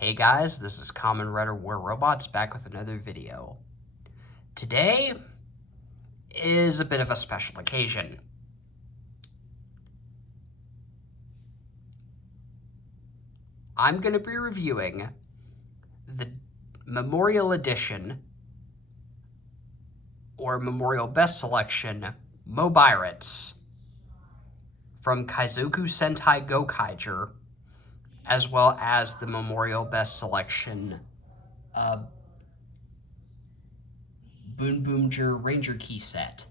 Hey guys, this is KRWR Robots back with another video. Today is a bit of a special occasion. I'm going to be reviewing the Memorial Edition or Memorial Best Selection Mobirates from Kaizoku Sentai Gokaiger, as well as the Memorial Best Selection Boonboomger Ranger Key set.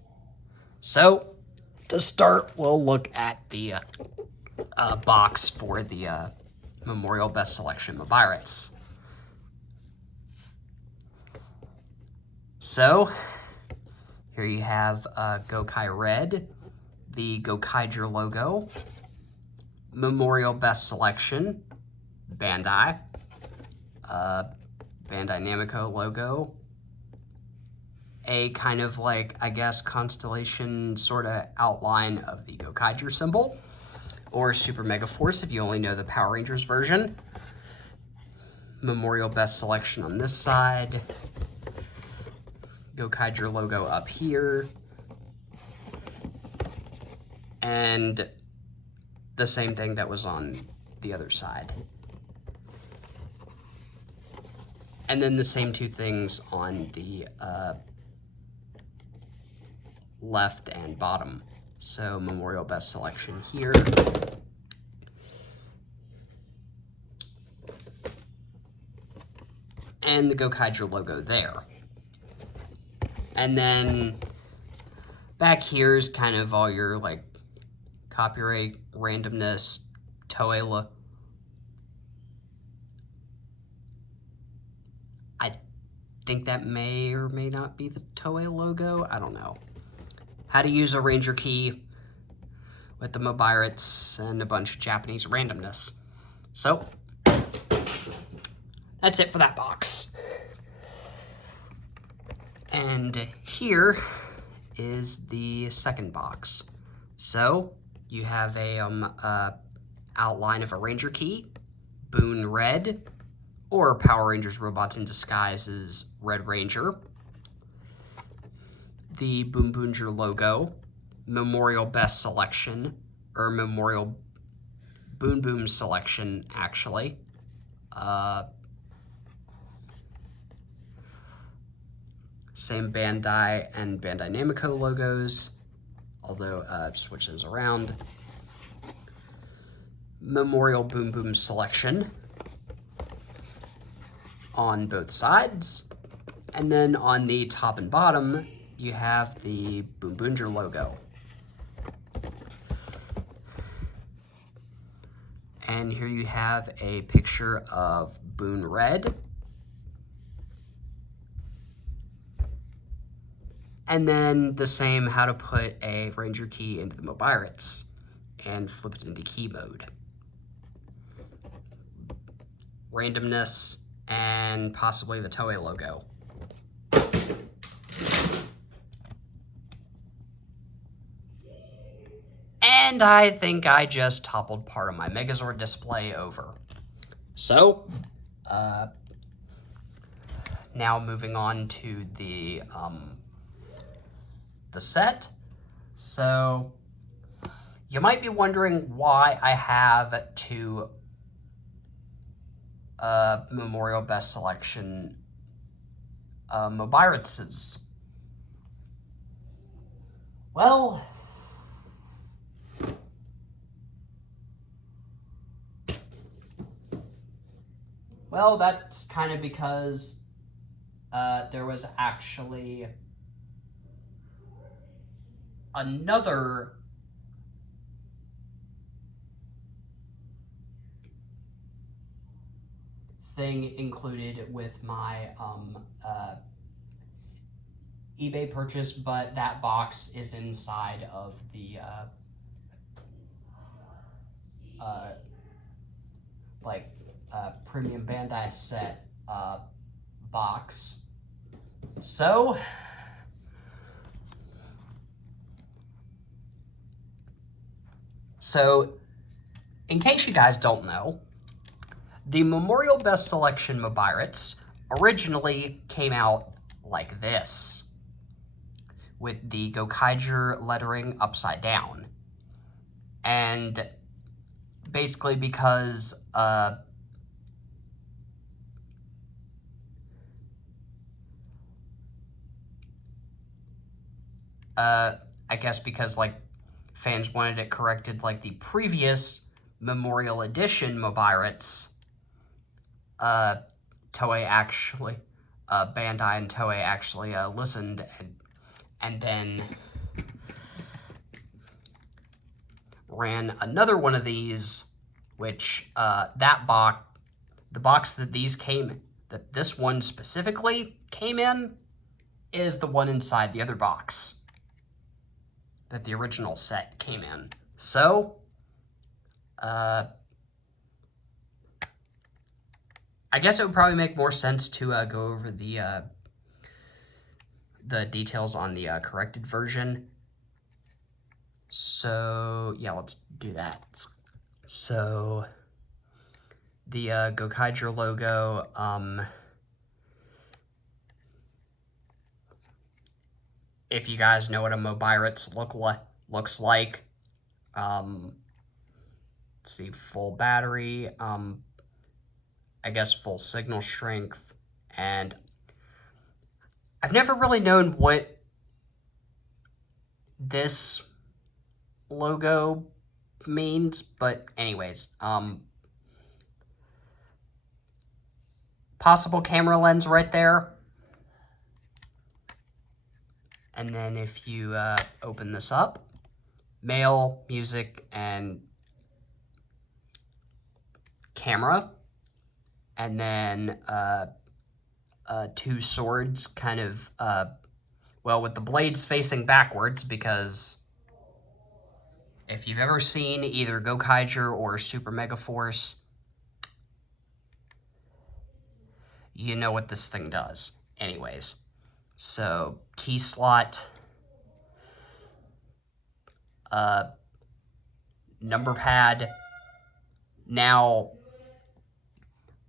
So, to start, we'll look at the box for the Memorial Best Selection Mobirates. So, here you have Gokai Red, the Gokaiger logo, Memorial Best Selection, Bandai, Bandai Namco logo, a kind of like, I guess, constellation sort of outline of the Gokaiger symbol, or Super Mega Force if you only know the Power Rangers version. Memorial Best Selection on this side, Gokaiger logo up here, and the same thing that was on the other side. And then the same two things on the left and bottom. So Memorial Best Selection here. And the Gokaiger logo there. And then back here is kind of all your like copyright, randomness, Toei I think that may or may not be the Toei logo. I don't know. How to use a Ranger key with the Mobirates and a bunch of Japanese randomness. So, that's it for that box. And here is the second box. So, you have a outline of a Ranger key, Boon Red, or Power Rangers Robots in Disguise's Red Ranger, the Boonboomger logo, Memorial Best Selection, or Memorial Boom Selection, actually. Same Bandai and Bandai Namco logos, although switch those around. Memorial Boom Selection on both sides. And then on the top and bottom, you have the Boonboomger logo. And here you have a picture of Boon Red. And then the same how to put a Ranger key into the Mobirates and flip it into key mode. Randomness and possibly the Toei logo. And I think I just toppled part of my Megazord display over. So, now moving on to the set. So, you might be wondering why I have two Memorial Best Selection Mobirates. Well, that's kind of because there was actually another thing included with my eBay purchase, but that box is inside of the premium Bandai set box. So in case you guys don't know, The Memorial Best Selection Mobirates originally came out like this, with the KRWR lettering upside down. And basically because I guess because like fans wanted it corrected like the previous Memorial Edition Mobirates, Toei actually, Bandai and Toei actually listened and then ran another one of these, which the box that this one specifically came in is the one inside the other box that the original set came in. So, I guess it would probably make more sense to go over the details on the corrected version. So, yeah, let's do that. So, the KRWR logo, if you guys know what a Mobirates looks like, let's see, full battery, I guess full signal strength, and I've never really known what this logo means, but anyways, possible camera lens right there. And then if you open this up, mail, music, and camera. And then two swords kind of, well, with the blades facing backwards, because if you've ever seen either KRWR or Super Mega Force, you know what this thing does. Anyways, so key slot, number pad. Now,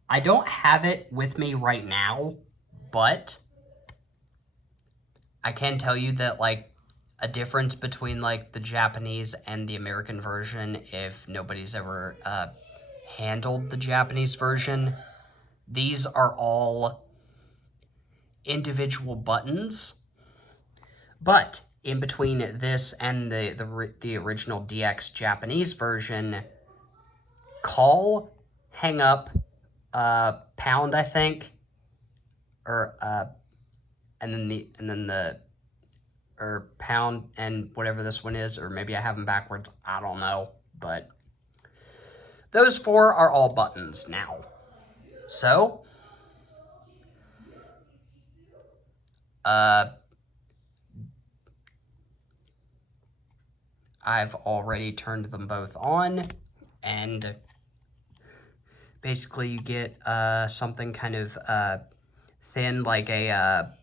I don't have it with me right now, but I can tell you that, like, a difference between, like, the Japanese and the American version, if nobody's ever handled the Japanese version, these are all individual buttons, but in between this and the original DX Japanese version, call, hang up, pound, I think, or or pound and whatever this one is, or maybe I have them backwards, I don't know, but those four are all buttons now. So, I've already turned them both on, and basically you get something kind of thin, like a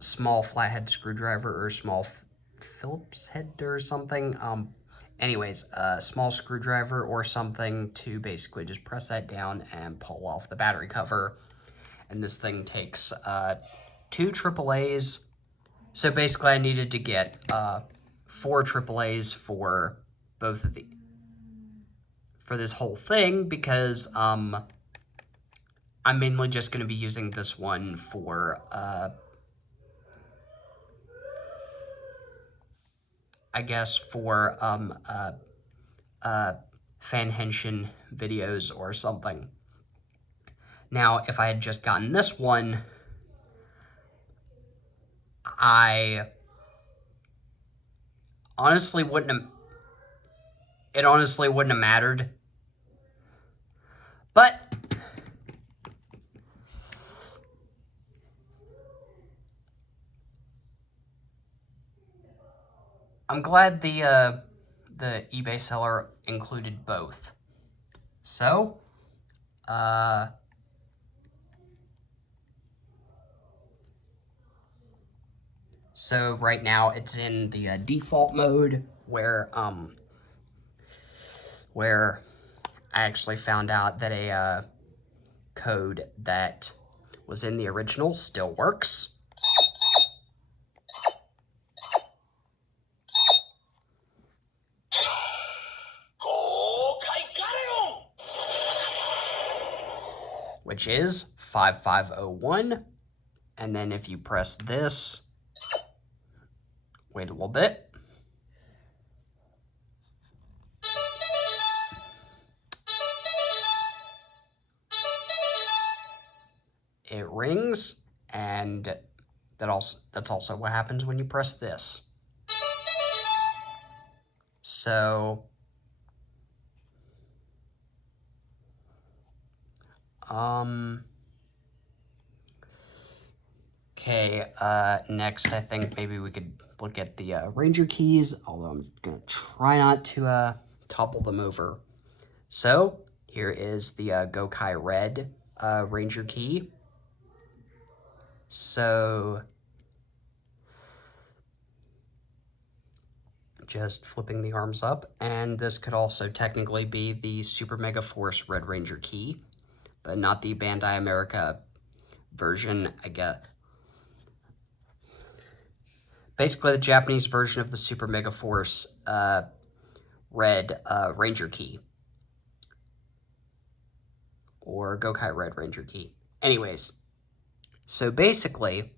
small flathead screwdriver or small Phillips head or something. Anyways, a small screwdriver or something to basically just press that down and pull off the battery cover. And this thing takes 2 AAAs. So basically I needed to get 4 AAAs for both of for this whole thing, because I'm mainly just going to be using this one for I guess for fan henshin videos or something. Now, if I had just gotten this one, I honestly wouldn't have, it honestly wouldn't have mattered. But I'm glad the eBay seller included both. So, so right now it's in the default mode where I actually found out that a code that was in the original still works. Which is 5501. And then if you press this, wait a little bit. It rings, and that's also what happens when you press this. So, okay, next I think maybe we could look at the Ranger keys, although I'm gonna try not to topple them over. So, here is the Gokai Red Ranger key. So, just flipping the arms up, and this could also technically be the Super Mega Force Red Ranger key, but not the Bandai America version, I guess. Basically the Japanese version of the Super Mega Force Red Ranger key. Or Gokai Red Ranger key. Anyways, so basically,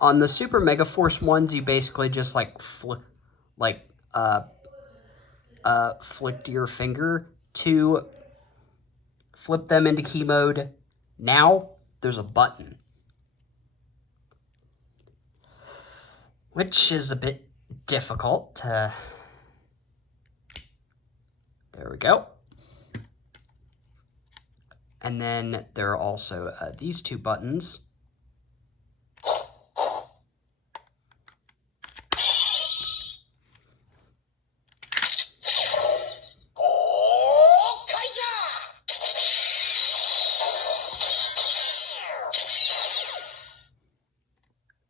on the Super Mega Force ones, you basically just flicked your finger to flip them into key mode. Now there's a button, which is a bit difficult to... There we go. And then there are also these two buttons.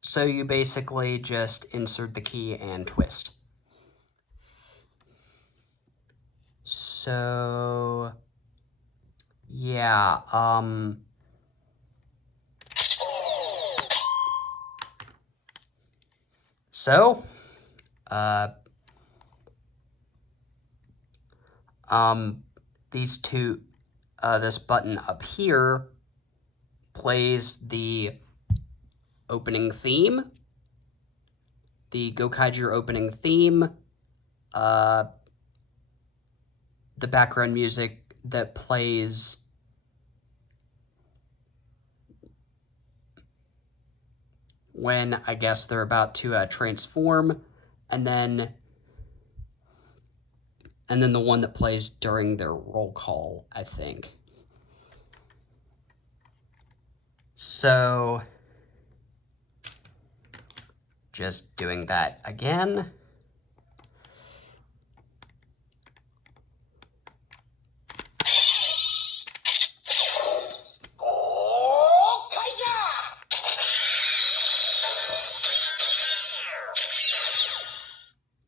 So you basically just insert the key and twist. So, yeah, so, these two, this button up here plays the opening theme, the Gokaiger opening theme, the background music that plays when, I guess, they're about to transform, and then the one that plays during their roll call, I think. So, just doing that again.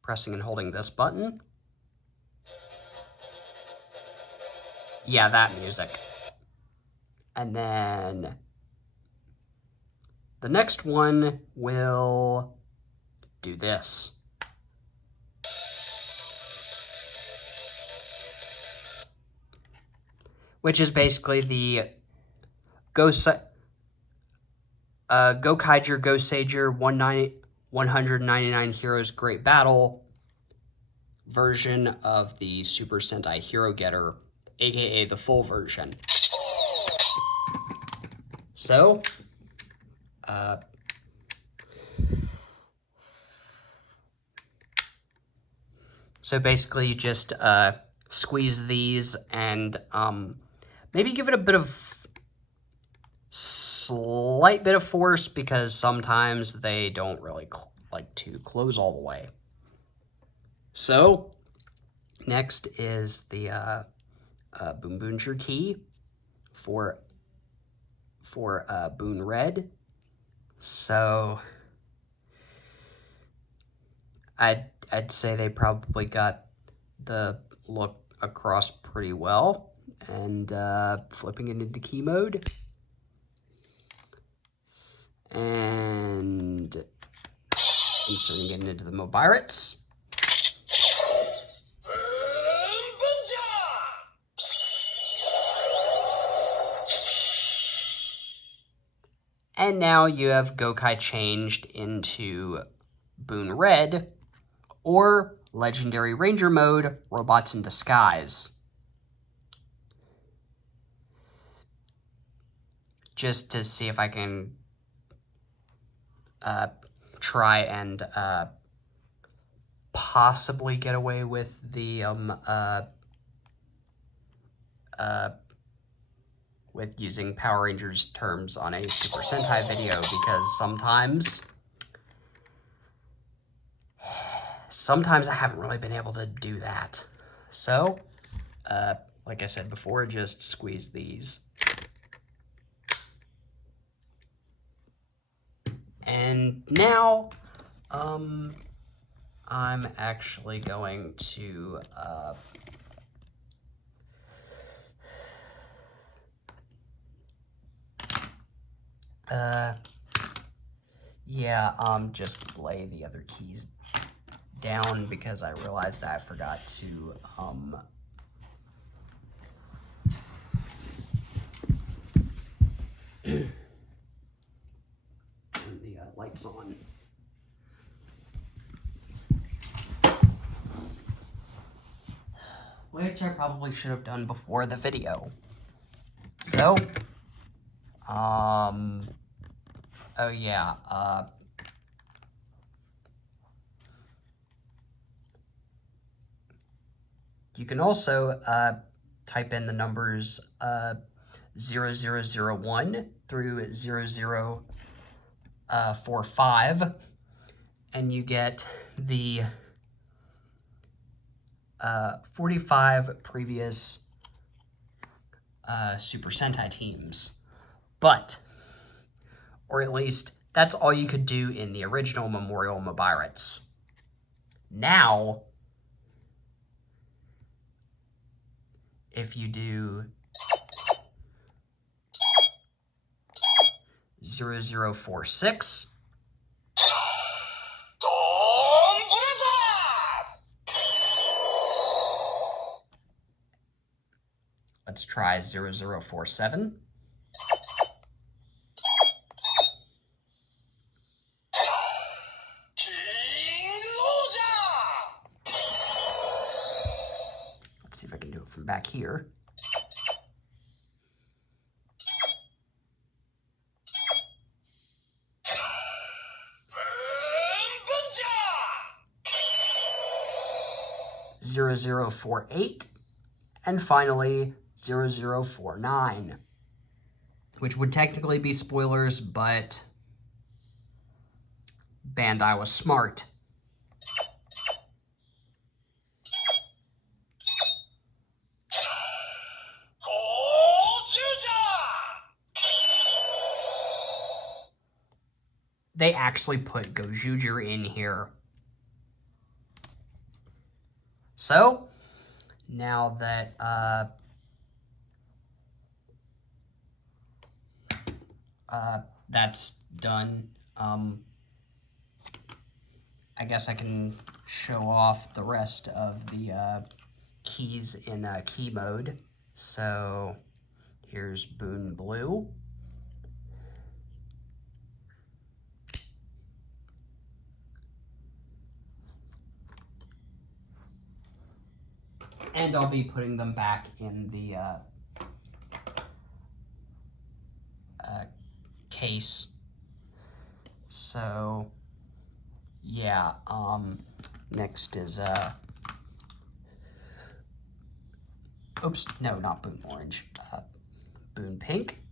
Pressing and holding this button. Yeah, that music. And then the next one will do this. Which is basically the Gokaiger Goseiger 199 Heroes Great Battle version of the Super Sentai Hero Getter, aka the full version. So, basically you just squeeze these and maybe give it a bit of slight bit of force, because sometimes they don't really like to close all the way. So next is the Boonboomger key for Boon Red. So I'd say they probably got the look across pretty well. And flipping it into key mode. And inserting it into the Mobirates. And now you have Gokai changed into Boon Red, or Legendary Ranger Mode, Robots in Disguise. Just to see if I can try and possibly get away with the with using Power Rangers terms on a Super Sentai video, because sometimes I haven't really been able to do that. So, like I said before, just squeeze these. And now, I'm actually going to, just lay the other keys down, because I realized I forgot to, turn the lights on. Which I probably should have done before the video. So, oh yeah, you can also type in the numbers 0001 through 0045, and you get the 45 previous Super Sentai teams. But, or at least, that's all you could do in the original Memorial Mobirates. Now, if you do 0046, let's try 0047. Let's see if I can do it from back here. Boonboomger! 0048, and finally 0049, which would technically be spoilers, but Bandai was smart. They actually put Gojuger in here. So, now that that's done, I guess I can show off the rest of the keys in key mode. So, here's Boon Blue. And I'll be putting them back in the case. So, yeah, next is, oops, no, not Boon Orange, Boon Pink,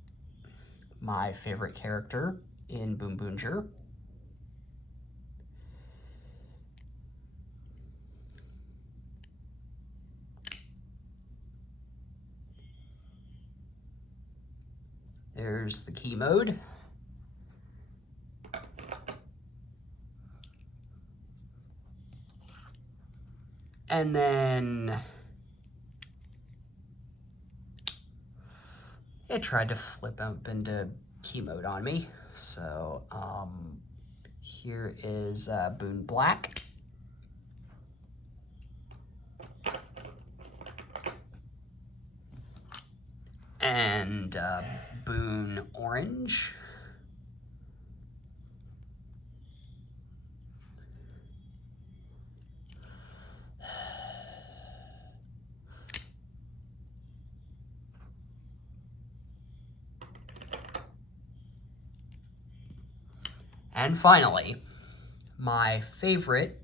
my favorite character in Boonboomger. There's the key mode. And then it tried to flip up into key mode on me. So here is Boon Black. And Boon Orange. And finally, my favorite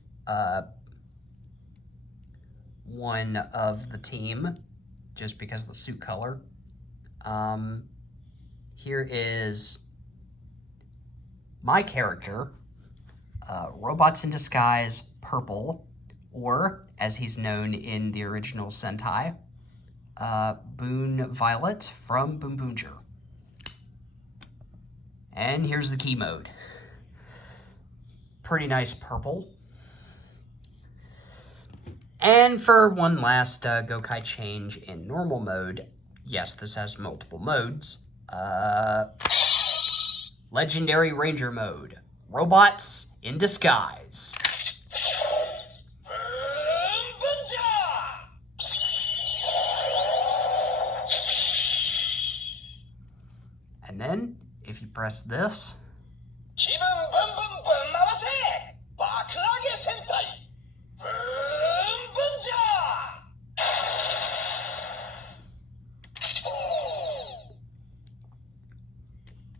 one of the team, just because of the suit color. Here is my character, Robots in Disguise Purple, or as he's known in the original Sentai, Boon Violet from Boonboomger. And here's the key mode. Pretty nice purple. And for one last Gokai change in normal mode, yes, this has multiple modes. Legendary Ranger mode. Robots in Disguise. And then, if you press this,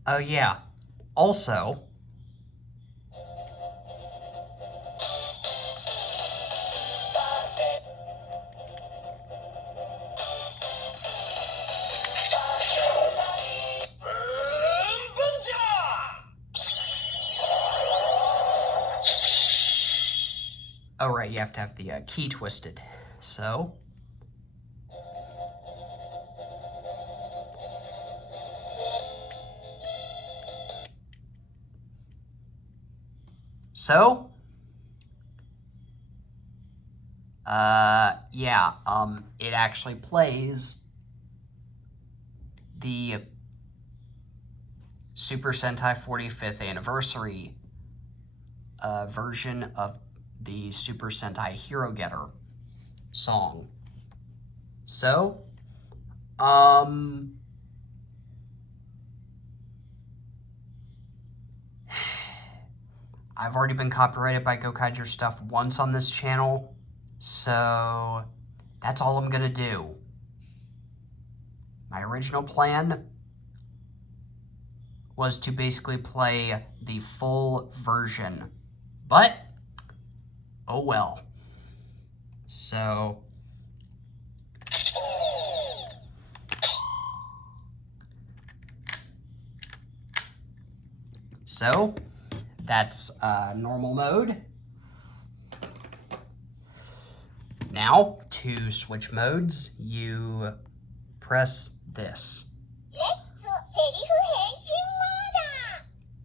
oh yeah, also, oh right, you have to have the key twisted. So yeah, it actually plays the Super Sentai 45th anniversary version of the Super Sentai Hero Getter song. So, I've already been copyrighted by Gokaiger stuff once on this channel, so that's all I'm gonna do. My original plan was to basically play the full version, but oh well. So that's normal mode. Now, to switch modes, you press this.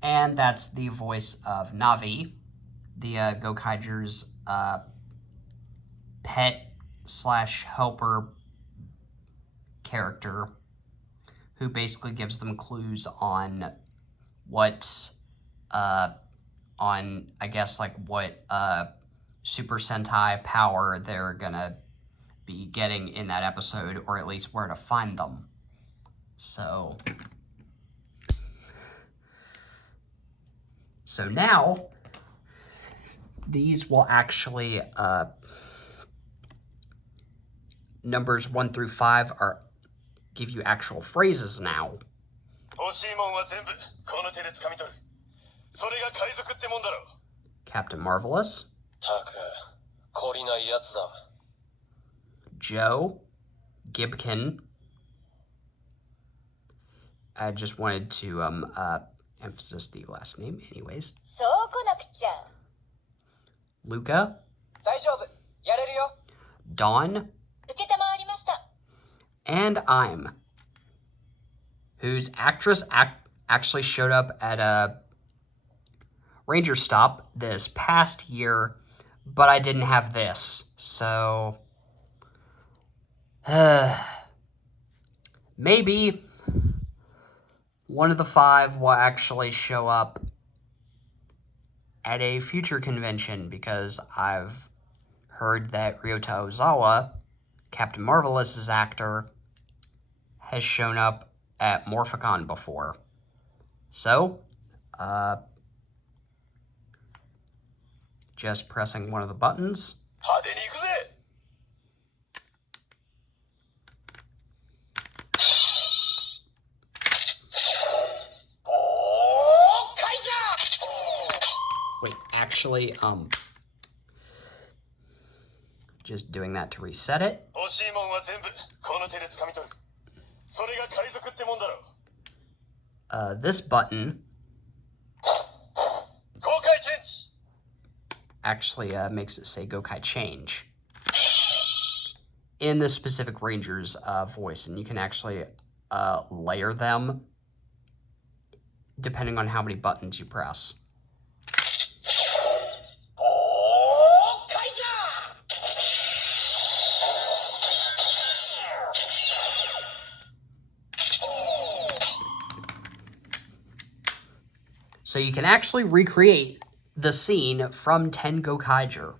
And that's the voice of Navi, the Gokaiger's pet / helper character, who basically gives them clues on what, I guess, like, what Super Sentai power they're gonna be getting in that episode, or at least where to find them. So now, these will actually, numbers 1 through 5 give you actual phrases now. Captain Marvelous. Joe. Gibkin. I just wanted to emphasize the last name anyways. Luca. Dawn. And I'm, whose actress actually showed up at a Ranger stop this past year, but I didn't have this, so maybe one of the 5 will actually show up at a future convention, because I've heard that Ryota Ozawa, Captain Marvelous's actor, has shown up at Morphicon before. So, just pressing one of the buttons. Wait, actually, just doing that to reset it. This button actually makes it say Gokai Change in the specific Ranger's voice, and you can actually layer them depending on how many buttons you press. So you can actually recreate the scene from Ten Gokaiger.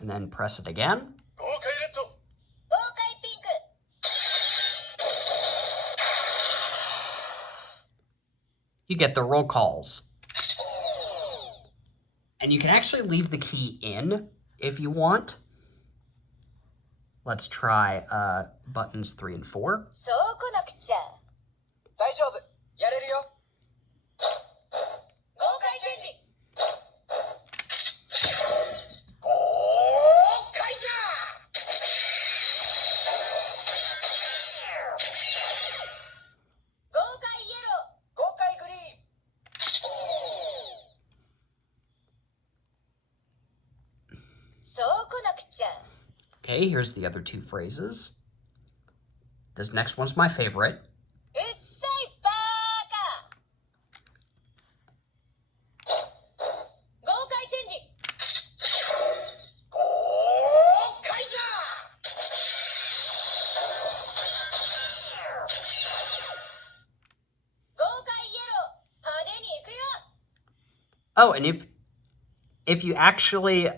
And then press it again. You get the roll calls. And you can actually leave the key in if you want. Let's try buttons 3 and 4. Okay, here's the other 2 phrases. This next one's my favorite. Oh, and if you actually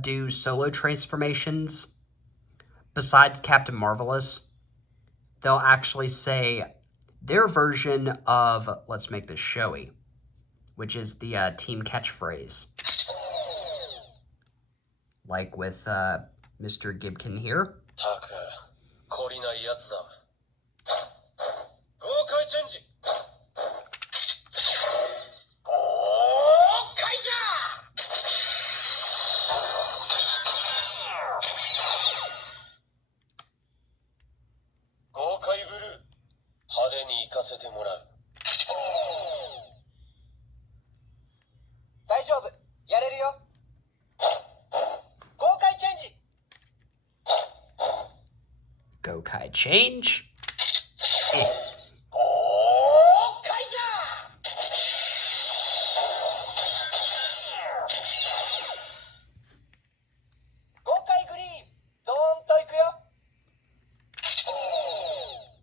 do solo transformations besides Captain Marvelous, they'll actually say their version of "Let's make this showy," which is the team catchphrase. Like with Mr. Gibkin here. Gokai Change.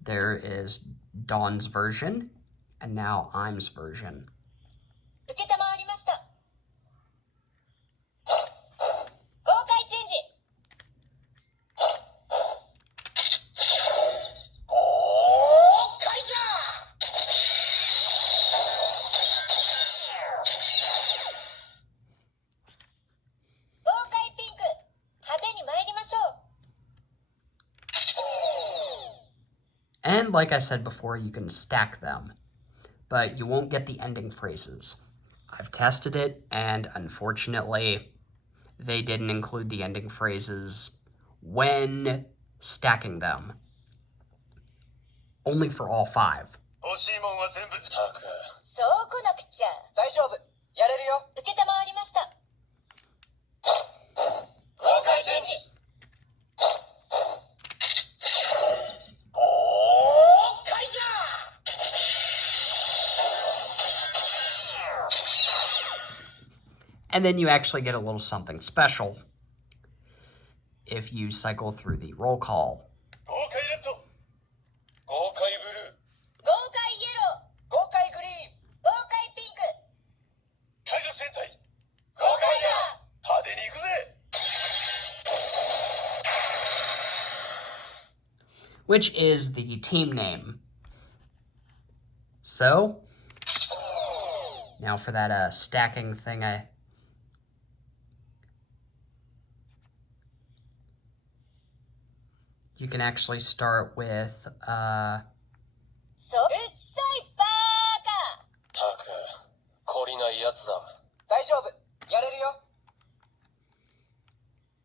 There is Dawn's version, and now Im's version. And like I said before, you can stack them, but you won't get the ending phrases. I've tested it, and unfortunately, they didn't include the ending phrases when stacking them. Only for all 5. そうこなくちゃ。大丈夫。やれるよ。受けたまわりました。公開チェンジ。公開じゃ。And then you actually get a little something special if you cycle through the roll call. 豪快レッド。豪快ブルー。豪快イエロー。豪快グリーン。豪快ピンク。海賊戦隊。豪快だ。派手に行くぜ。Which is the team name. So, now for that stacking thing, you can actually start with, うっさいバーカ。たく、懲りないやつだ。大丈夫。やれるよ。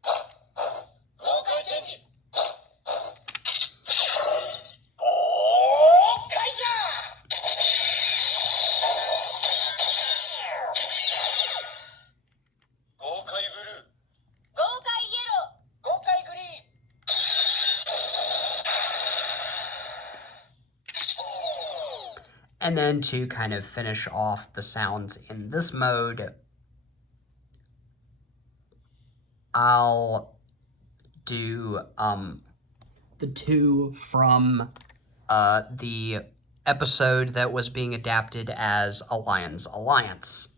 豪快チェンジ。豪快じゃ。豪快ブルー。豪快イエロー。豪快グリーン。and then to kind of finish off the sounds in this mode, I'll do the two from the episode that was being adapted as A Lion's Alliance.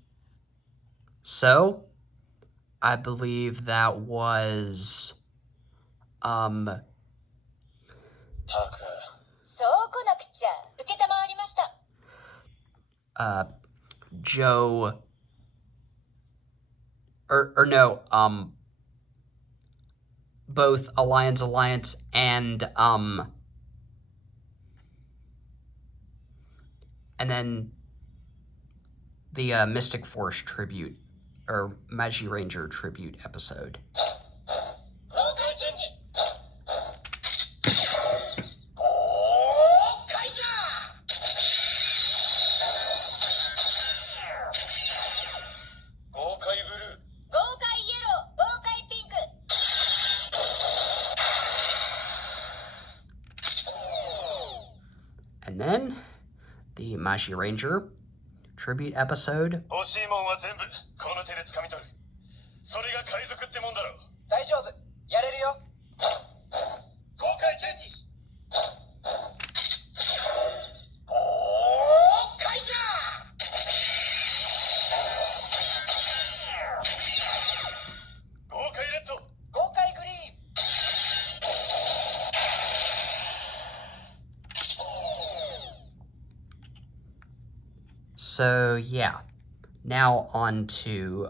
So, I believe that wasたく、そうこなくちゃ。受けたまわりました。Joe, or no, both A Lion's Alliance and then the Mystic Force tribute, or Magi Ranger tribute episode. 豪快チェンジ。豪快じゃ。豪快ブルー。豪快イエロー。豪快ピンク。And then the Magi Ranger tribute episode. 欲しいもんは全部この手で掴み取る。それが海賊ってもんだろう。大丈夫。やれるよ。豪快チェンジ。豪快じゃ。豪快レッド。豪快グリーン。So yeah, now on to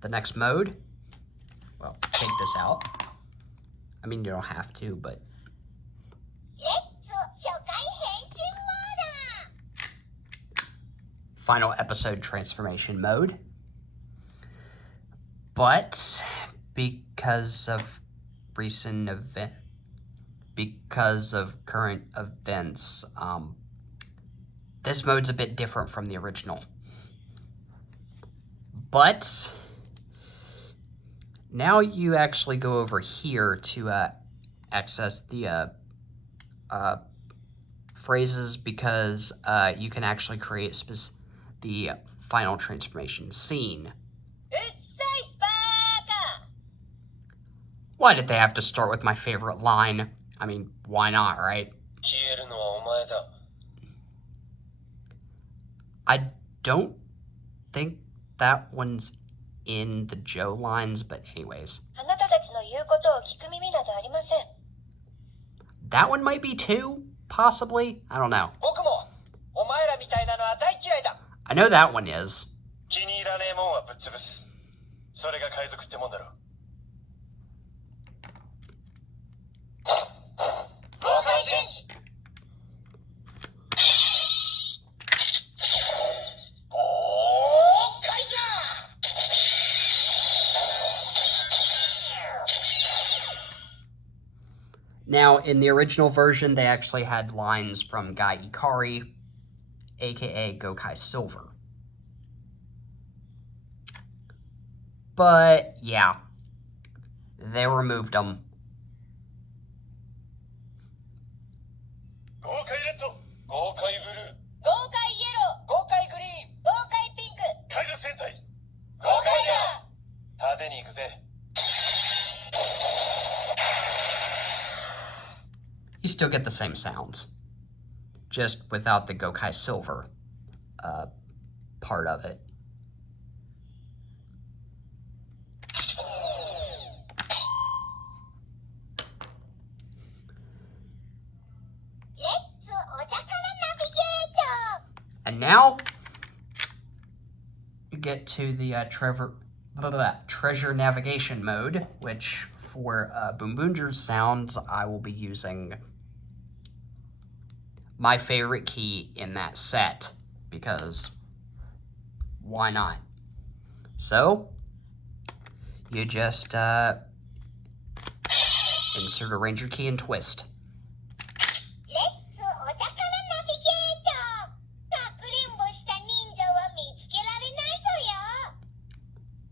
the next mode. Well, take this out. I mean, you don't have to, but final episode transformation mode. But because of current events, this mode's a bit different from the original. But now you actually go over here to access the phrases, because you can actually create the final transformation scene. Why did they have to start with my favorite line? I mean, why not, right? I don't think that one's in the Joe lines, but anyways. That one might be too, possibly? I don't know. I know that one is. Now, in the original version, they actually had lines from Guy Ikari aka Gokai Silver. But yeah, they removed them. 豪快レッド、豪快ブルー、豪快イエロー、豪快グリーン、豪快ピンク、海賊戦隊、豪快だ。派手に行くぜ。You still get the same sounds, just without the Gokai Silver part of it. And now you get to the treasure navigation mode, which for Boonboomger's sounds, I will be using my favorite key in that set, because why not? So, you just insert a ranger key and twist.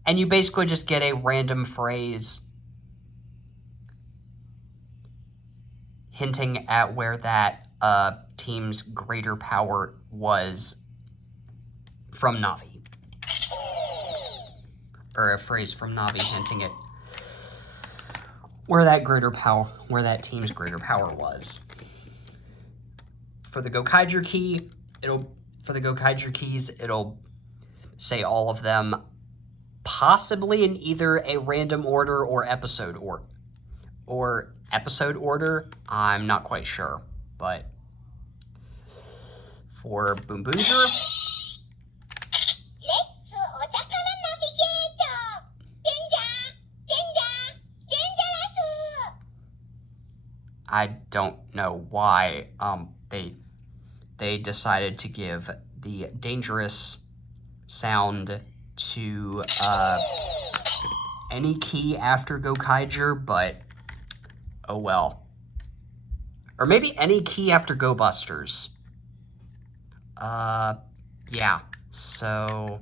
And you basically just get a random phrase hinting at where that team's greater power was from Navi. Or a phrase from Navi hinting at where that team's greater power was. For the Gokaiger key, for the Gokaiger keys, it'll say all of them, possibly in either a random order or episode order. I'm not quite sure, but for Boonboomger, I don't know why they decided to give the dangerous sound to any key after Gokaiger, but oh well. Or maybe any key after Go Busters. Yeah, so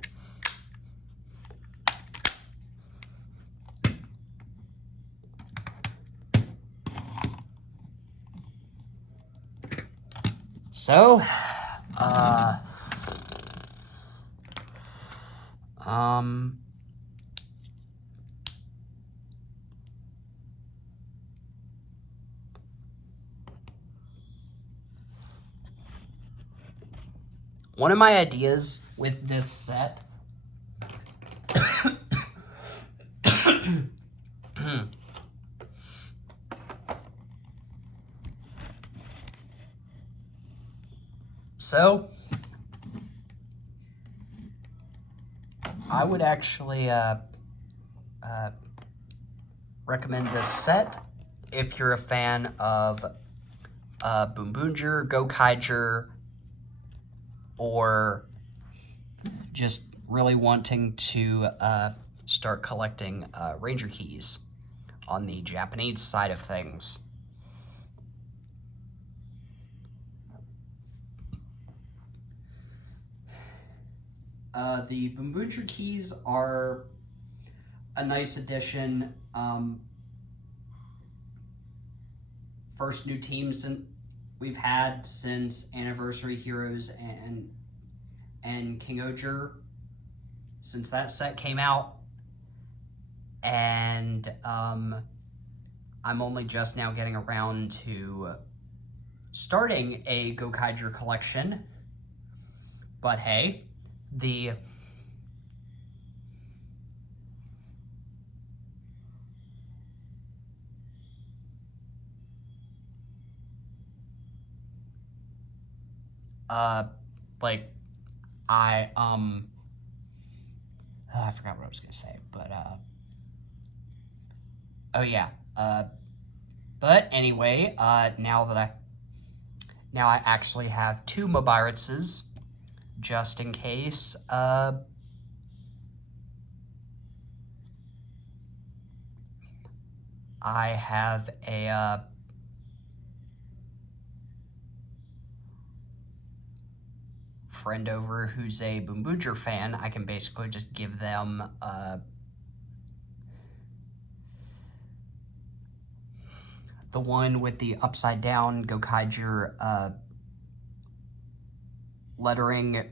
one of my ideas with this set so I would actually recommend this set if you're a fan of Boonboomger, Gokaiger, or just really wanting to start collecting Ranger keys on the Japanese side of things. The Boonboomger keys are a nice addition. First new teams we've had since Anniversary Heroes and King Oger, since that set came out. And I'm only just now getting around to starting a Gokaiger collection. But hey, the I forgot what I was gonna say, but oh yeah, but anyway, now I actually have two Mobirates, just in case I have a friend over who's a Boonboomger fan, I can basically just give them the one with the upside down Gokaiger lettering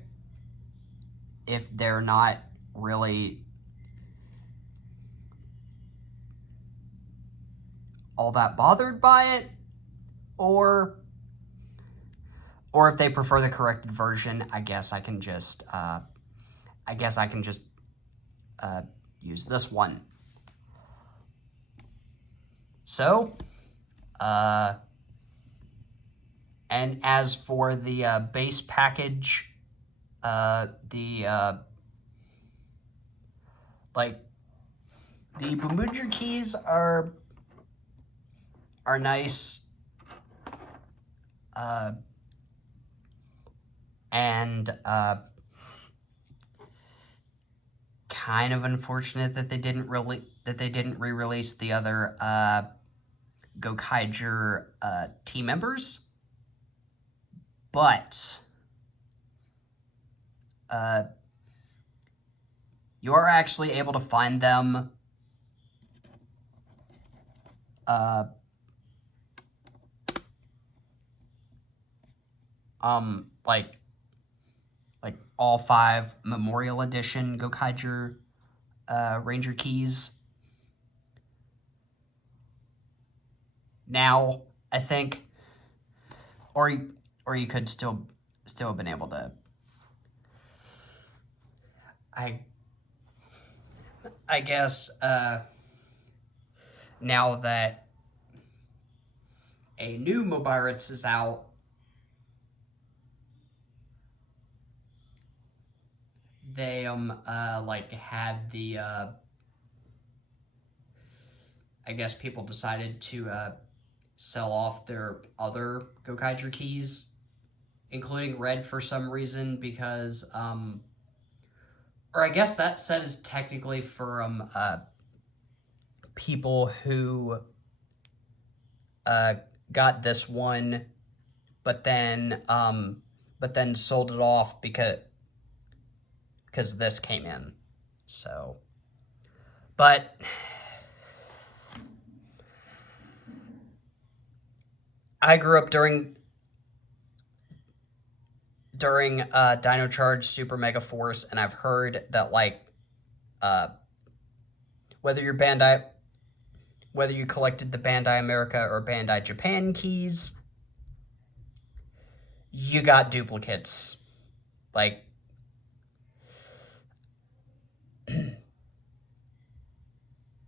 if they're not really all that bothered by it, or if they prefer the corrected version, I guess I can just use this one. So, and as for the base package, the Boonboomger keys are nice, and kind of unfortunate that they didn't re-release the other Gokaiger team members, but you are actually able to find them like all 5 Memorial Edition Gokaiger Ranger keys. Now, I think, or you could still have been able to. I guess now that a new Mobirates is out, they had the I guess people decided to sell off their other Gokaiger keys, including red for some reason, because or I guess that set is technically for people who got this one, but then sold it off because this came in. So, but I grew up during Dino Charge Super Mega Force, and I've heard that whether you collected the Bandai America or Bandai Japan keys, you got duplicates.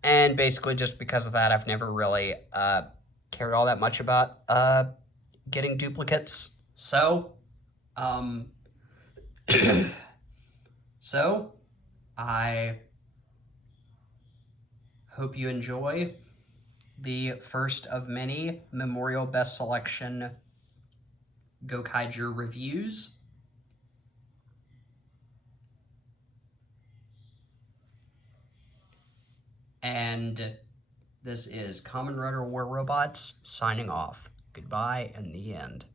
And basically just because of that, I've never really cared all that much about getting duplicates. So, so I hope you enjoy the first of many Memorial Best Selection Gokaiger reviews. And this is Kamen Rider War Robots signing off. Goodbye and the end.